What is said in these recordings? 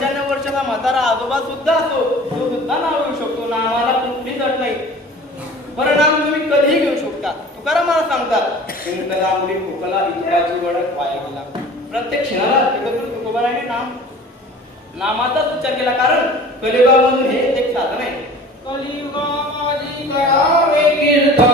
वर्षाचा म्हातारा आजोबा सुद्धा असो तो सुद्धा नाव घेऊ शकतो. नावाला कुठलीच अट नाही. परिणाम तुम्ही कधीही घेऊ शकता. तुकाराम मला सांगतात शिंकला मुली खोकला इतराची वडक वाया गेला. प्रत्येक क्षणाला एकत्र तुकोबाराने नामाचाच उच्चार केला. कारण कलियुगामधून हे एक साधन आहे. कलियुगामध्ये करावे कीर्तन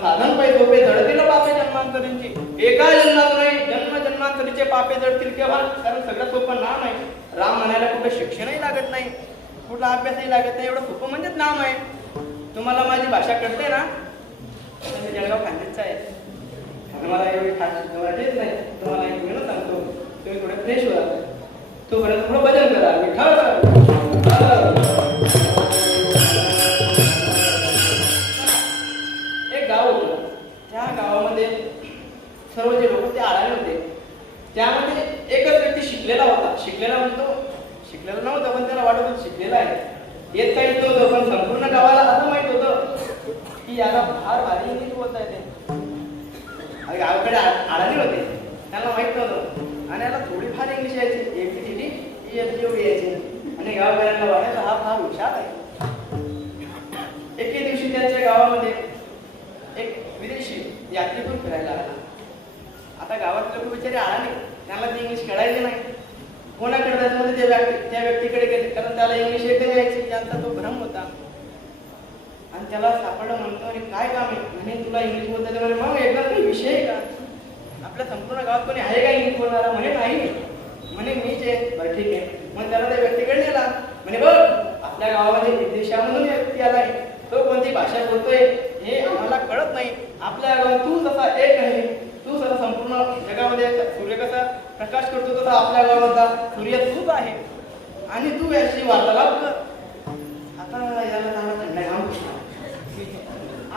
साधन पाहिजे गोपे जडतील पापे जन्मांतरींची. एका जन्मात नाही जन्म जन्मांतरीचे पापे जडतील केव्हा? कारण सगळं सोपं नाम आहे. राम म्हणायला कुठं शिक्षणही लागत नाही, कुठला अभ्यासही लागत नाही. एवढं सोपं म्हणजेच नाम आहे. तुम्हाला माझी भाषा कळते ना? मी जळगाव खांदेचा आहे. मला एवढी खास मराठीच नाही. तुम्हाला एक वेळ सांगतो, तुम्ही थोडे फ्रेश व्हा. तोपर्यंत थोडं भजन करा. त्या गावामध्ये सर्व जे लोक ते आळाले होते. त्यामध्ये एकच व्यक्ती शिकलेला होता. शिकलेला म्हणजे तो शिकलेला नव्हता, पण त्याला वाटत होतं शिकलेला आहे. येत काही नव्हतं, पण संपूर्ण गावाला असं माहित होतं की याला फार भारी इंग्लिश बोलता येते. गावाकडे आळाले होते, त्यांना माहित नव्हतं. आणि याला थोडीफार इंग्लिश यायची, ABCD EFG यायची. आणि गावकऱ्यांना वाटायचं हा फार हुशार आहे. एके दिवशी त्यांच्या गावामध्ये एक विदेशी यात्रेतून फिरायला आला. आता गावातले लोक बिचारे आळाले, त्याला ती इंग्लिश कळायची नाही. कोणाकडे जायचं म्हणजे त्या व्यक्तीकडे गेले, कारण त्याला इंग्लिश एकदम यायची. त्यांचा तो भ्रम होता. आणि त्याला सापडलं. म्हणतो आणि काय काम आहे म्हणे, तुला इंग्लिश बोलता येते म्हणे. मग एकदा काही विषय आहे का? आपल्या संपूर्ण गावात कोणी आहे का इंग्लिश बोलणारा? म्हणे नाही. म्हणे मीच आहे. बरं ठीक आहे. मग त्याला त्या व्यक्तीकडे नेला. म्हणे बघ, आपल्या गावामध्ये विदेशामधून व्यक्ती आलाय, तो कोणती भाषा बोलतोय हे आम्हाला कळत नाही. आपल्या गावात तू जसा एक आहे, तू जसा संपूर्ण जगामध्ये सूर्य कसा प्रकाश करतो तसा आपल्या गावाचा सूर्य तूच आहे. आणि तू याची वार्तालाप कर. आता याला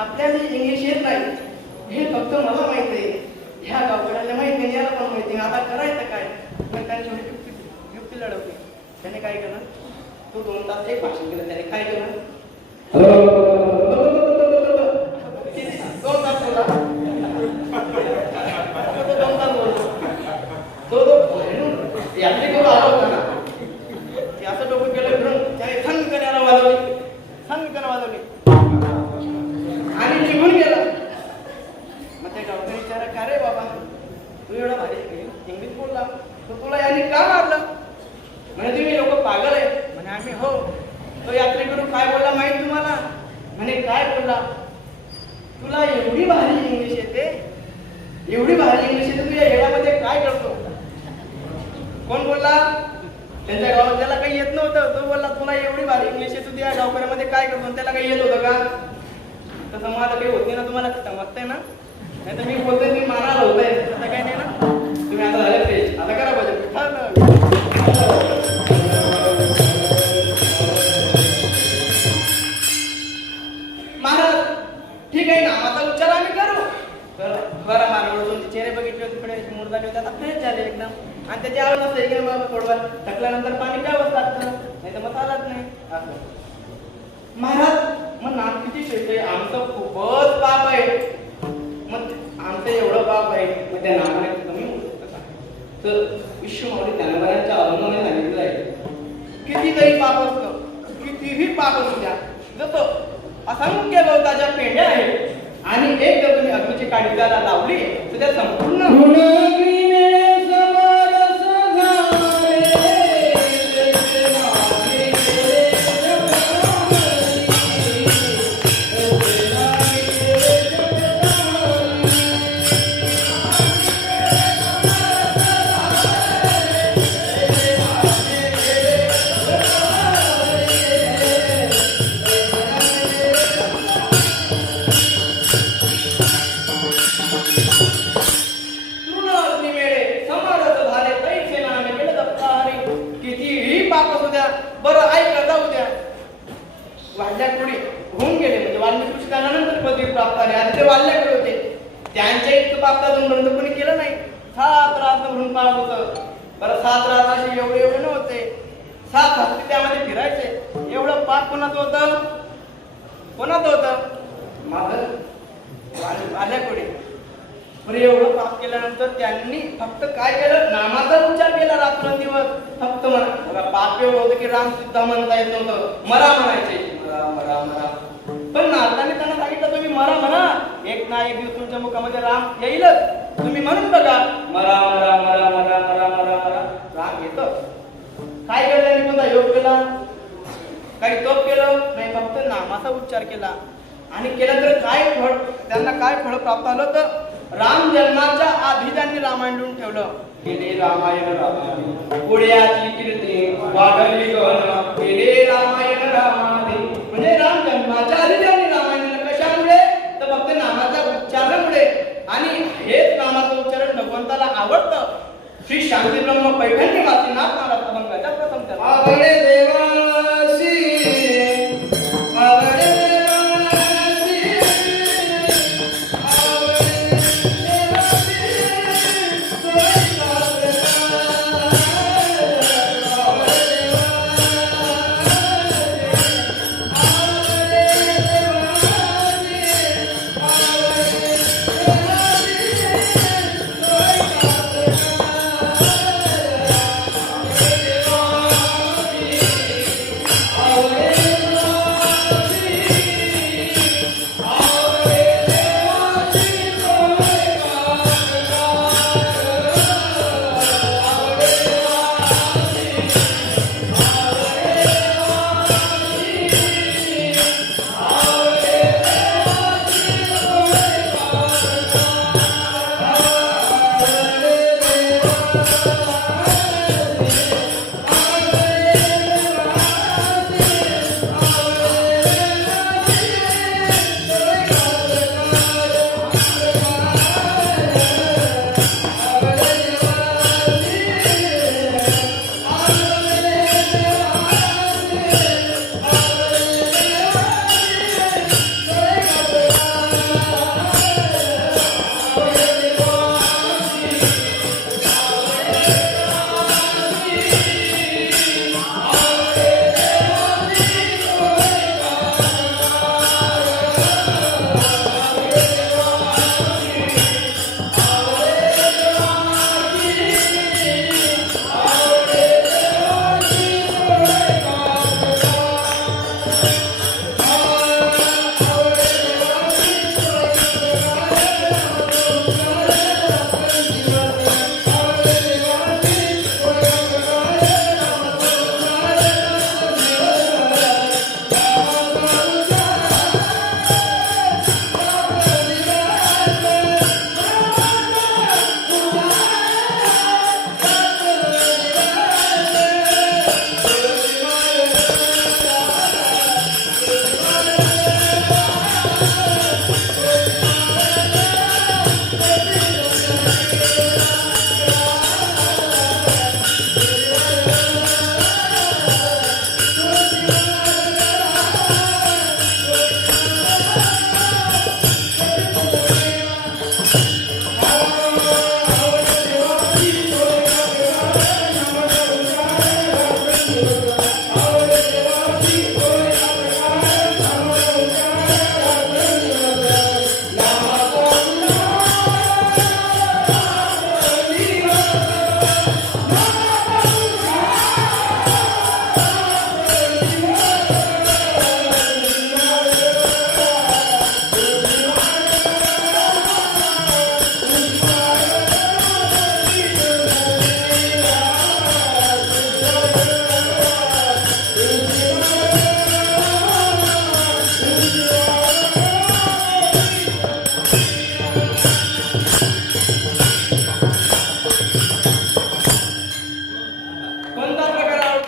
आपल्याला इंग्लिश येत नाही हे फक्त मला माहित आहे, ह्या गावकऱ्याला माहित नाही, याला पण माहिती नाही. आता करायचं काय? मग त्याने युक्ती लढवली. त्याने काय केलं, तो 2 तास एक भाषण केलं. त्याने काय केलं, 2 तास बोला. तो यात्रेकरू आला होता ना, ते असं डोकं केलं फिरून त्याने थंकण्याला वाजवली आणि निघून गेला. मग त्या डॉक्टर विचारा, का रे बाबा तू एवढा भारी इंग्लिश बोलला, तर तुला यांनी का मारलं? म्हणे तुम्ही लोक पागल आहे. म्हणे आम्ही हो. तो यात्रेकरू काय बोलला माहित तुम्हाला? म्हणे काय बोलला, तुला एवढी भारी इंग्लिश येते, एवढी भारी इंग्लिश येते, तू या येण्यामध्ये काय करतो? कोण बोलला? त्यांच्या गावात त्याला काही येत नव्हतं. तो बोलला तुला एवढी भारी इंग्लिश येते, तू या गावकऱ्यामध्ये काय करतो? त्याला काही येत होतं का? तसं मला काही होत नाही ना, तुम्हाला समजतंय ना? नाही तर मी बोलतोय मी मारायला होतंय, तसं काही नाही ना. तुम्ही आता झाले फ्रेश, आता करा पाहिजे. महाराज ठीक आहे ना, आता उच्चार आम्ही करू. तर बरं मारवळ तुमचे चेहरे बघितले होते, थोडे मूड झाले होते, आता फ्रेश झाले एकदम. आणि त्याची आवड नसते की बाबा थोडं थकल्यानंतर पाणी प्यावंच लागतं, नाही तर मग चालत नाही. असं महाराज मग नाम किती शेते, आमचं खूपच पाप आहे. मग आमचं एवढं पाप आहे, मग त्या नामाने कमी होऊ शकतं का? तर विश्वमाऊली ज्ञानोबांच्या अनुभवाने सांगितलं आहे, कितीतरी पाप असतं, कितीही पाप असू द्या, जसं असंख्य गवताच्या पेंढ्या आहेत आणि एक जर तुम्ही अग्नीची काडी त्याला लावली तर त्या संपूर्ण बरं ऐका जाऊ द्या. वाल्ल्याकडे होऊन गेले म्हणजे वाल्मिकी ऋषीकांनंतर पदवी प्राप्त झाली. आधी ते वाल्ल्याकडे होते. त्यांच्या इतकं पाप अजूनपर्यंत कोणी केलं नाही. 7 रात म्हणून पाप होतं. बरं 7 रात असे एवढे नव्हते. 7 हत्ती त्यामध्ये फिरायचे. एवढं पाप कोणाचं होतं? कोणाचं होतं? माझं वाल्ल्याकडे. बरं एवढं पाप केल्यानंतर त्यांनी फक्त काय केलं? नामाचा उच्चार केला रात्रंदिवस. फक्त म्हणा बघा पाप एवढं होतं की राम सुद्धा म्हणता येत नव्हतं. मरा म्हणायचे. मरा मरा मरा. पण नारदाने त्यांना सांगितलं तुम्ही मरा म्हणा. एक ना एक दिवस तुमच्या मुखामध्ये राम येईलच. तुम्ही म्हणून बघा मरा मरा मरा मरा मरा मरा मरा. राम येतो. काय केलं त्यांनी? कोणता योग केला? काही तप केलं नाही. फक्त नामाचा उच्चार केला. आणि केलं तर काय फळ? त्यांना काय फळ प्राप्त झालं? तर राम जन्माच्या आधी त्यांनी रामायण लिहून ठेवलं. केले रामायण रामायण पुण्याची कीर्ती वाढली गण. केले रामायण रामायण म्हणजे राम जन्माच्या आधी त्यांनी रामायण लिहिलं. कशामुळे? तर फक्त नामाच्या उच्चारामुळे. आणि हेच नामाचं उच्चारण भगवंताला आवडतं. श्री शांती ब्रह्म पैठणी वासी नाथ